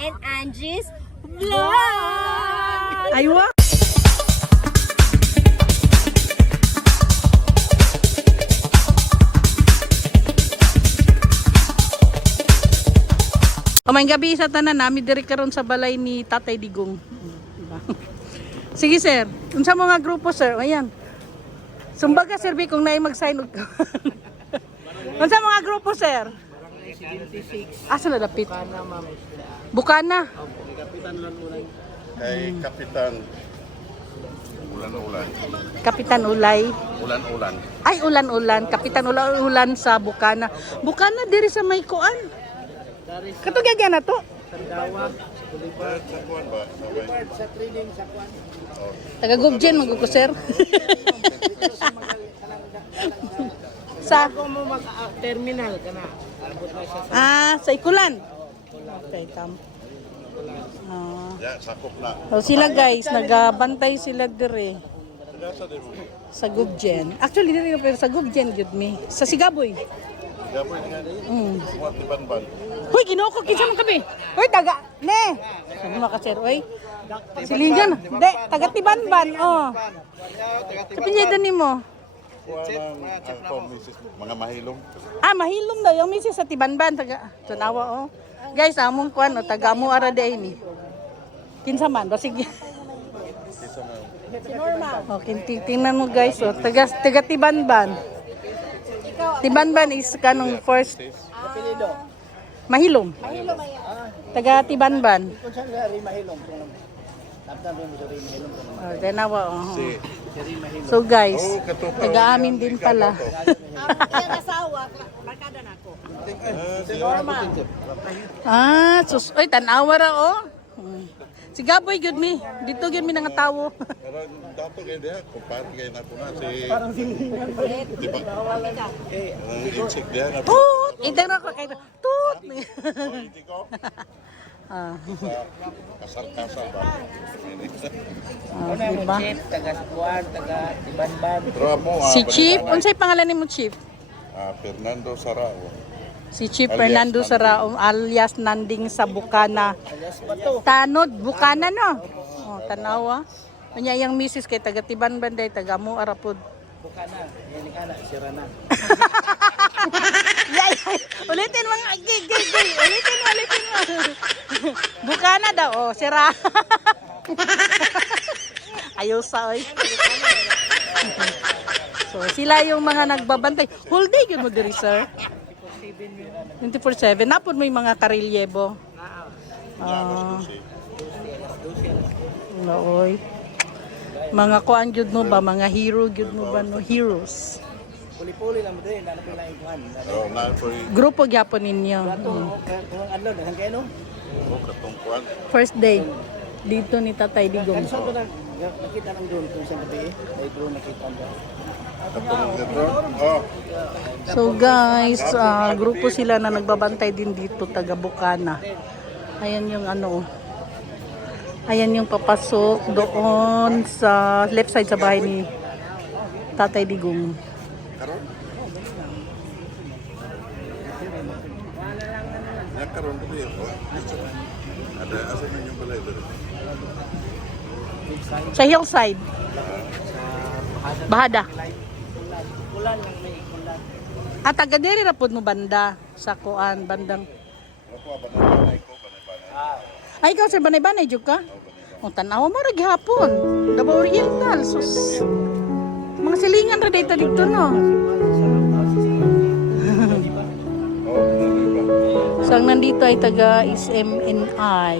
and Angie's Vlog! Aywa! Kamay gabi sa tanan namin diri karon sa balay ni Tatay Digong. Diba? Sige sir, unsa mga grupo sir? Ayan. Sumbaga sir bi kung naay mag-sign og. Unsa mga grupo sir? Asa na dapit? Bukana. Kay Kapitan Ulan-ulan. Kapitan Ulay. Ulan-ulan. Ay ulan-ulan, Kapitan Ulan-ulan sa Bukana. Bukana diri sa may kuan. Katugyan na to. Sa kuwan ba? Sa trading sa kwan. Taga Gubjen maguko sir. Sa Ako mo mag-terminal ka na. Albot na siya sa sa Ikulan. Okay, tam. Ya, sakop na. So sila guys, nagabantay sila dire Nasa din mo. sa Gubjen. Actually dire pero sa Gubjen jud mi. Sa Sigaboy. Gaboy nga din. Muat ni Banban. Hoy, ginoo ko kinsa man kami. Hoy, taga ne. Sabi mo ka sir, oy. Silingan. De, taga Tibanban. Oh. Kapinyedan nimo. Kuha ng ang misis mga mahilong. Mahilom daw yung misis sa Tibanban taga Tunawa oh. Guys, among kuan oh, taga mo ara day ni. Kinsa man, basig. Kisa na. Normal. Okay, tingnan mo guys oh, taga Tibanban. Tibanban is kanong first apelido. Mahilom. Taga Tibanban. Kung saan nga rin mahilong. Tapos mo sa rin mahilong. Oh, Tunawa oh. Si So guys, katupaw. taga-amin din pala. Yung asawa, barkada na ako. Sus, oy, tanawa ra oh. Si Gaboy gud mi. Dito gud mi nangatawo. Pero dato kay dia, kumpare kay na ko na si Parang silingan pa rin. di ba? Ang insect dia na. Tut! Idang ra ko kay tut. Hindi ko. Kasar-kasar ba? Diba? Chip, taga Sikuan, taga Tibanban. Pero mo Si Chief, unsay pangalan nimo Chief? Fernando Sarao. Si Chief Alias Fernando Nanding. Saraom alias Nanding sa Bukana. Tanod, Bukana no. Oh, tanawa. Kanya yang misis kay taga Tibanban day taga mo arapod. Bukana, yan ka na, sira na. Yay! Ulitin mo nga. Gig. Ulitin mo. Bukana daw. Oh, sira. Ayaw sa oy. So, sila yung mga nagbabantay. Whole day yun mo diri, sir. 24/7. Napod mo yung mga karilyebo. Nooy. Mga kuan gyud mo ba? Mga hero gyud mo ba? No? Heroes. Puli-puli lang mo din, dahil pila yung kwan. Oh, na po Grupo gyapon ninyo. Kung ano, dahan kayo no? katungkuan. First day dito ni Tatay Digong. Saan ko na, nakita ng drone kung saan gabi, may drone nakita mo. Katong drone. Oh, So guys, grupo sila na nagbabantay din dito taga Bukana. Ayan yung ano. Ayan yung papasok doon sa left side sa bahay ni Tatay Digong. karon. Ya karon dito ko. Ada asa man yung balay dito. Sa hillside. Bahada. Kulan lang may kulan. Taga diri ra pud mo banda sa kuan bandang. Ako banay ko, banay. Ay ikaw sa banay-banay jud ka? O tanaw mo ra gihapon. Davao Oriental sus. Mga silingan ra dito dito no. So ang nandito ay taga SMNI.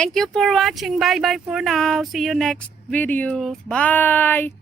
Thank you for watching. Bye-bye for now. See you next video. Bye!